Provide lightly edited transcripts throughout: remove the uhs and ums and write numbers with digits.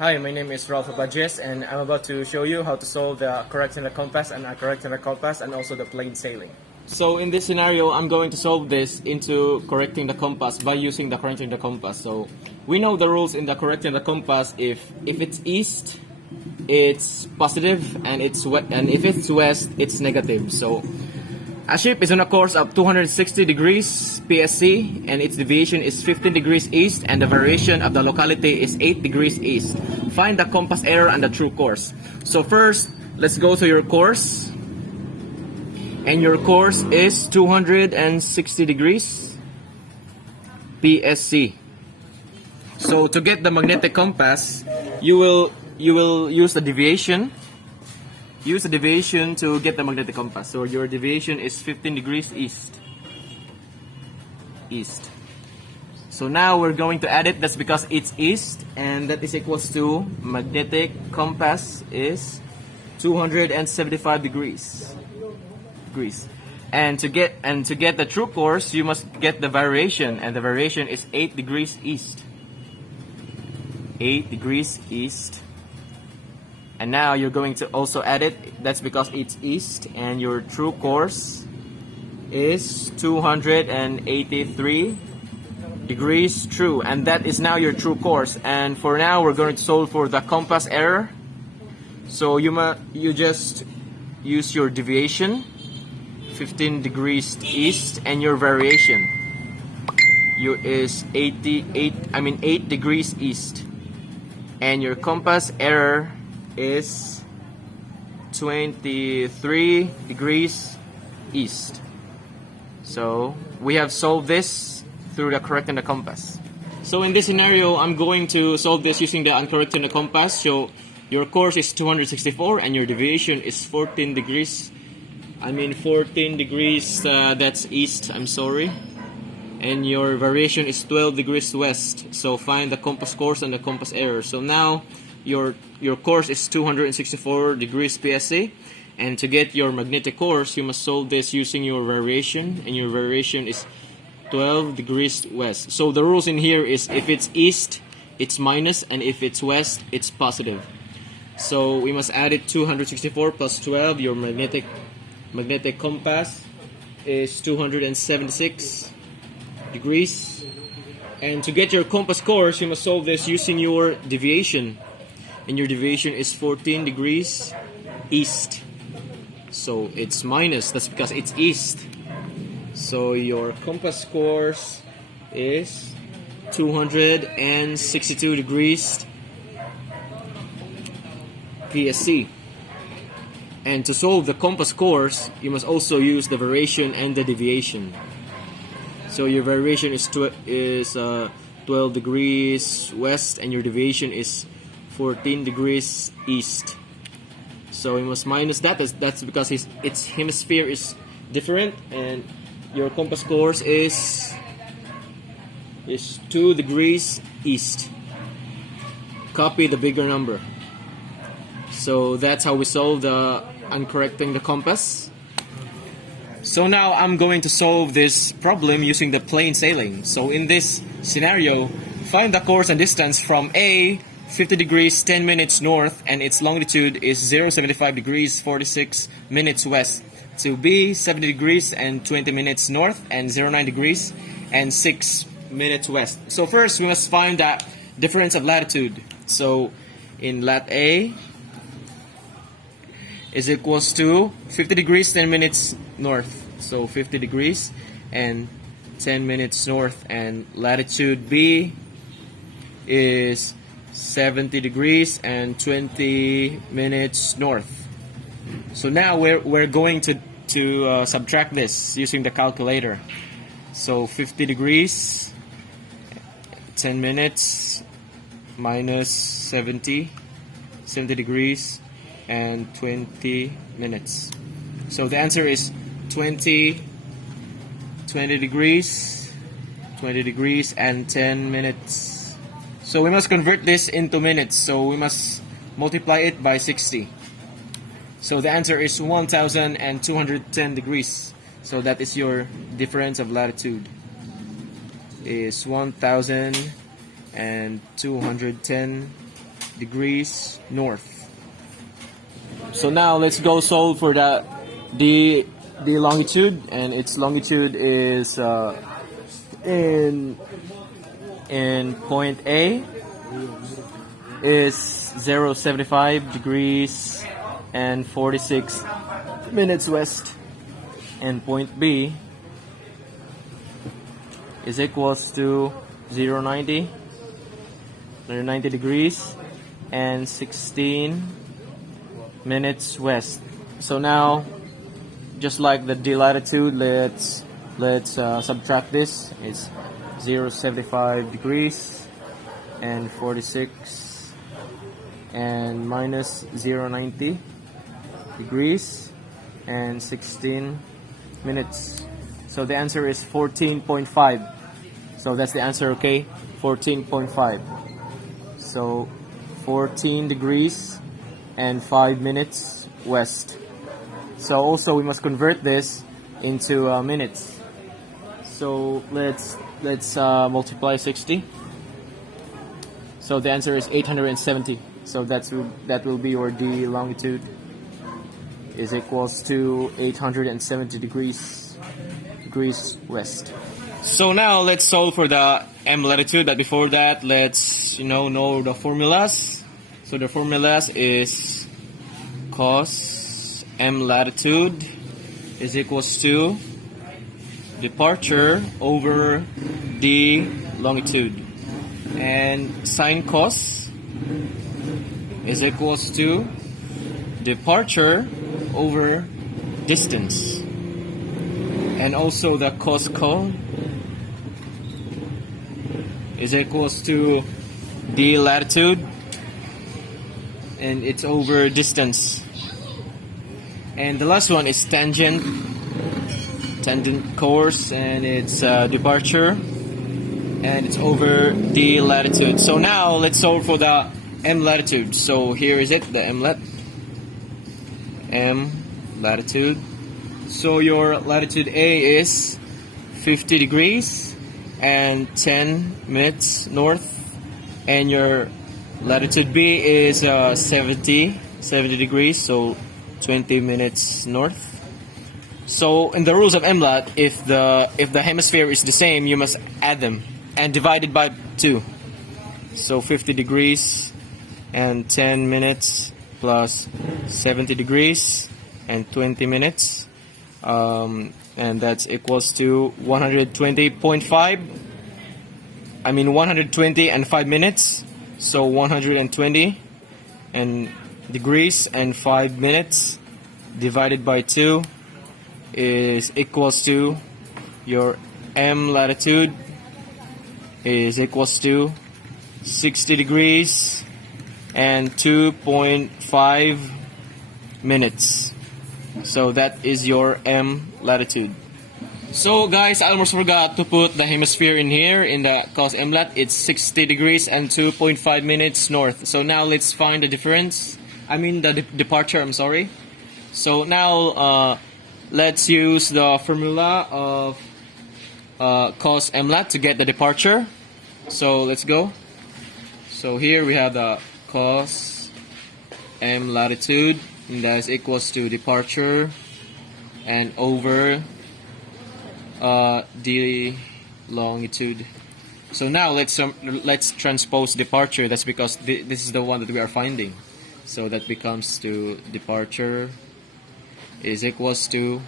Hi, my name is Abadiez, and I'm about to show you how to solve the correcting the compass and correcting the compass and also the plain sailing. So in this scenario, I'm going to solve this into correcting the compass by using the correcting the compass. So we know the rules in the correcting the compass. If it's east, it's positive, and if it's west, it's negative. So a ship is on a course of 260 degrees PSC and its deviation is 15 degrees east and the variation of the locality is 8 degrees east. Find the compass error and the true course. So first, let's go to your course. And your course is 260 degrees PSC. So to get the magnetic compass, you will use the deviation. Use the deviation to get the magnetic compass. So your deviation is 15 degrees east. So now we're going to add it. That's because it's east, and that is equals to magnetic compass is 275 degrees. And to get the true course, you must get the variation, and the variation is 8 degrees east. 8 degrees east. And now you're going to also add it. That's because it's east, and your true course is 283 degrees true, and that is now your true course. And for now, we're going to solve for the compass error. So you just use your deviation, 15 degrees east, and your variation is 8 degrees east, and your compass error is 23 degrees east. So we have solved this through the correcting the compass. So in this scenario, I'm going to solve this using the uncorrecting the compass. So your course is 264 and your deviation is 14 degrees. 14 degrees, that's east, I'm sorry. And your variation is 12 degrees west. So find the compass course and the compass error. So now your course is 264 degrees PSC, and to get your magnetic course, you must solve this using your variation, and your variation is 12 degrees west. So the rules in here is if it's east, it's minus, and if it's west, it's positive. So we must add it 264 plus 12. Your magnetic compass is 276 degrees. And to get your compass course, you must solve this using your deviation. And your deviation is 14 degrees east. So it's minus, that's because it's east. So your compass course is 262 degrees PSC. And to solve the compass course, you must also use the variation and the deviation. So your variation is 12 degrees west, and your deviation is 14 degrees east. So we must minus that. That's because its hemisphere is different, and your compass course is 2 degrees east. Copy the bigger number. So that's how we solve the uncorrecting the compass. So now I'm going to solve this problem using the plain sailing. So in this scenario, find the course and distance from A, 50 degrees 10 minutes north, and its longitude is 075 degrees 46 minutes west, to B, 70 degrees and 20 minutes north, and 09 degrees and 6 minutes west. So first we must find the difference of latitude. So in lat A is equals to 50 degrees 10 minutes north. So 50 degrees and 10 minutes north, and latitude B is 70 degrees and 20 minutes north. So now we're going to subtract this using the calculator. So 50 degrees 10 minutes minus 70 degrees and 20 minutes. So the answer is 20 degrees and 10 minutes. So we must convert this into minutes. So we must multiply it by 60. So the answer is 1,210 degrees. So that is your difference of latitude. Is 1,210 degrees north. So now let's go solve for the longitude, and its longitude is in point A is 0.75 degrees and 46 minutes west, and point B is equals to 0.90 degrees and 16 minutes west. So now, just like the D latitude, let's subtract this. It's 0.75 degrees and 46 and minus 0.90 degrees and 16 minutes. So the answer is 14.5. So that's the answer, okay? 14.5. So 14 degrees and 5 minutes west. So also we must convert this into minutes. So let's multiply 60. So the answer is 870. So that will be your D longitude is equals to 870 degrees west. So now let's solve for the M latitude, but before that let's know the formulas. So the formulas is cos M latitude is equals to departure over D longitude, and sine cos is equals to departure over distance, and also the cos cone is equals to D latitude, and it's over distance. And the last one is tangent course, and it's departure, and it's over D latitude. So now let's solve for the M latitude. So here is it, the M latitude. So your latitude A is 50 degrees and 10 minutes north, and your latitude B is 70 degrees, so 20 minutes north. So in the rules of MLAT, if the hemisphere is the same, you must add them and divide it by 2. So 50 degrees and 10 minutes plus 70 degrees and 20 minutes, and that's equals to 120.5. 120 and 5 minutes. So 120 and degrees and 5 minutes divided by 2 is equals to your M latitude is equals to 60 degrees and 2.5 minutes. So that is your M latitude. So guys, I almost forgot to put the hemisphere in here in the cos MLAT. It's 60 degrees and 2.5 minutes north. So now let's find the difference. The departure, I'm sorry. So now let's use the formula of cos MLAT to get the departure. So let's go. So here we have the cos M latitude, and that is equals to departure and over the longitude. So now let's transpose departure. That's because this is the one that we are finding. So that becomes to departure is equals to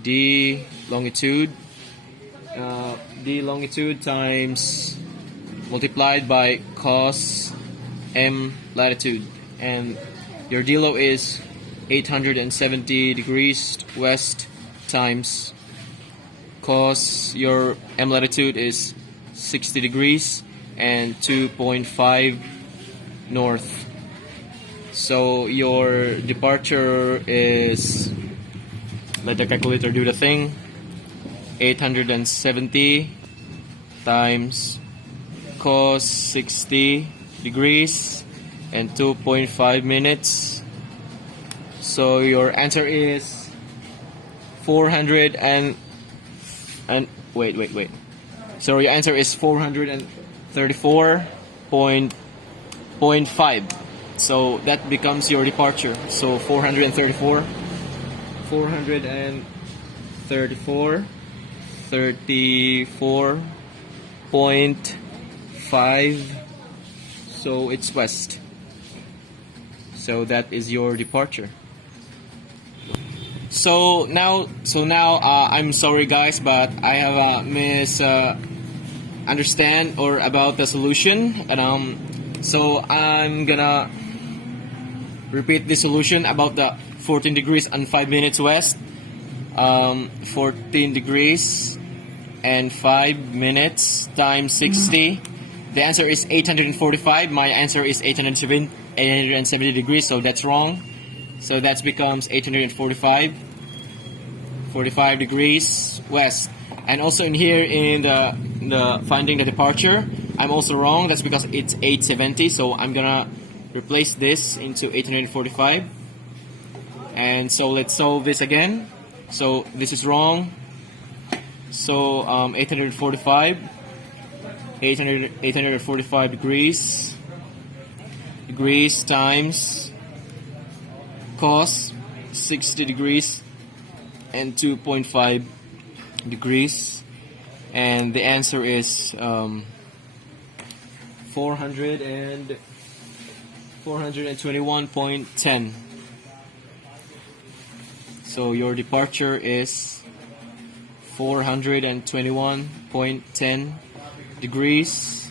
D longitude times multiplied by cos M latitude, and your DLO is 870 degrees west times cos your M latitude is 60 degrees and 2.5 north. So your departure is, let the calculator do the thing, 870 times cos 60 degrees and 2.5 minutes. So your answer is 400 and wait. So your answer is 434.5 0.5. So that becomes your departure. So 434, 34.5. So it's west. So that is your departure. So now, I'm sorry guys, but I have a understand or about the solution, and so I'm gonna repeat the solution about the 14 degrees and 5 minutes west. 14 degrees and 5 minutes times 60. The answer is 845. My answer is 870 degrees, so that's wrong. So that becomes 845. 45 degrees west. And also in here in the finding the departure, I'm also wrong. That's because it's 870. So I'm gonna replace this into 845. And so let's solve this again. So this is wrong. So 845 degrees times cos 60 degrees and 2.5 degrees, and the answer is 421.10. So your departure is 421.10 degrees.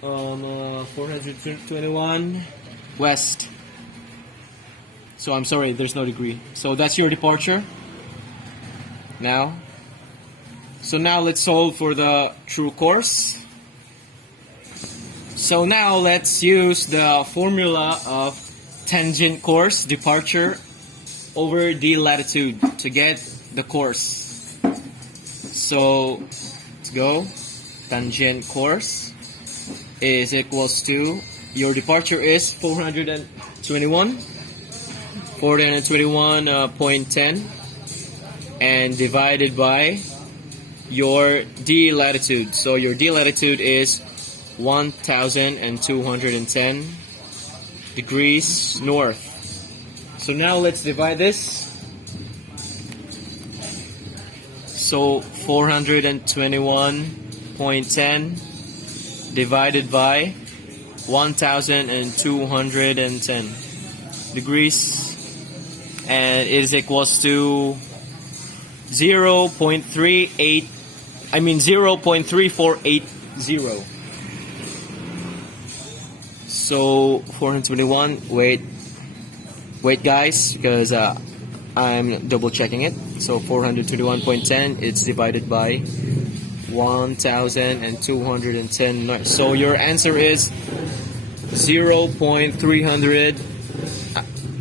421 west. So I'm sorry, there's no degree. So that's your departure. Now, so now let's solve for the true course. So now let's use the formula of tangent course departure over the latitude to get the course. So let's go. Tangent course is equals to, your departure is 421.10 and divided by your D latitude. So your D latitude is 1210 degrees north. So now let's divide this. So 421.10 divided by 1210 degrees, and it is equals to 0.3480. So 421, wait guys, because I'm double checking it. So 421.10, it's divided by 1210. So your answer is 0.300.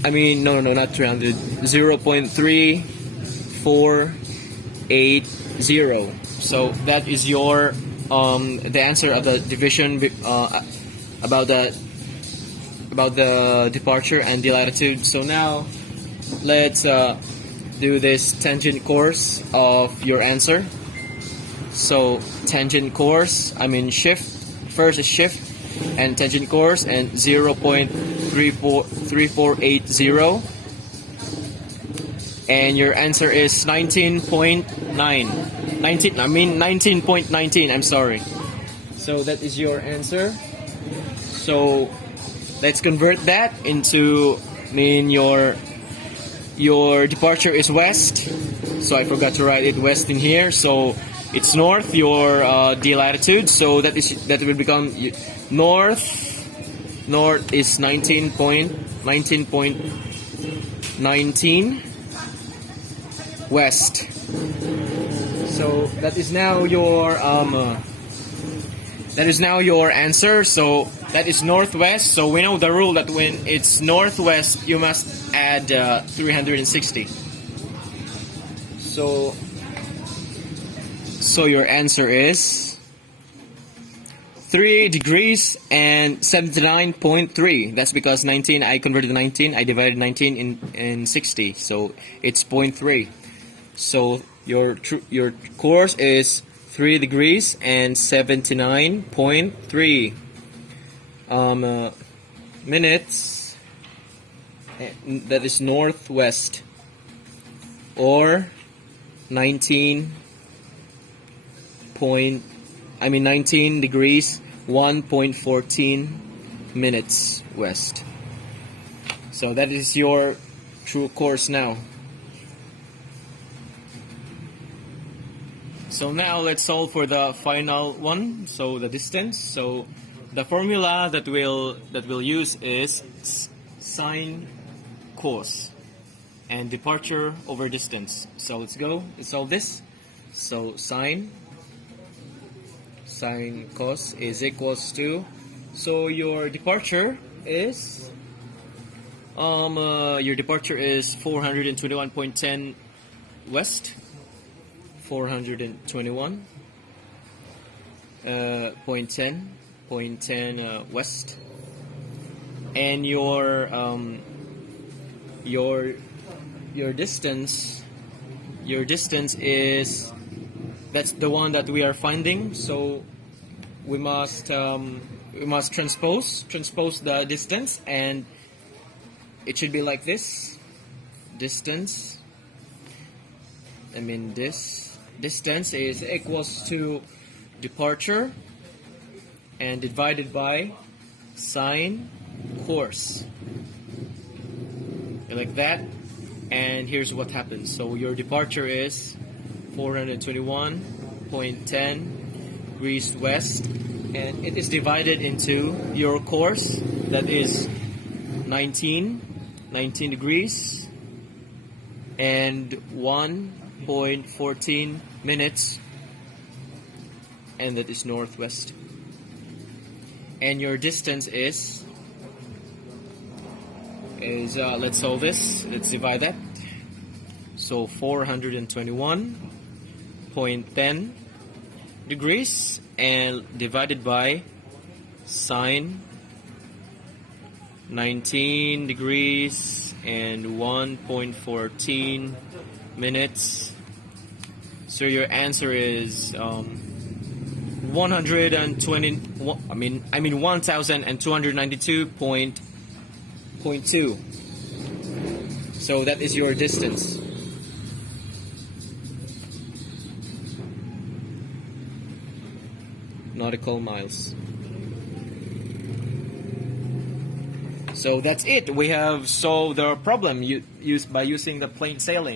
Not 300. 0.3480. So that is your the answer of the division about the departure and the latitude. So now let's do this tangent course of your answer. So tangent course, shift. First is shift and tangent course, and 0.3480, and your answer is 19.19. I'm sorry. So that is your answer. So let's convert that into your departure is west. So I forgot to write it west in here. So it's north, your D latitude. So that will become north is 19.19 west. So that is now your answer. So that is northwest. So we know the rule that when it's northwest, you must add 360. So your answer is 3 degrees and 79.3. That's because 19, I converted 19, I divided 19 in 60. So it's 0.3. So your course is 3 degrees and 79.3 minutes. That is northwest, or 19 degrees 1.14 minutes west. So that is your true course now. So now let's solve for the final one, so the distance. So the formula that we'll use is sine cos and departure over distance. So let's solve this. So sine cos is equals to, so your departure is 421.10 west, 421.10 west, and your distance is, that's the one that we are finding. So we must transpose the distance, and it should be like this. This distance is equals to departure and divided by sine cos, like that. And here's what happens. So your departure is 421.10 degrees west, and it is divided into your course, that is 19 degrees and 1.14 minutes, and that is northwest. And your distance is let's solve this. Let's divide that. So 421.10 degrees and divided by sine 19 degrees and 1.14 minutes. So your answer is 1292.2. So that is your distance. Nautical miles. So that's it. We have solved the problem by using the plain sailing.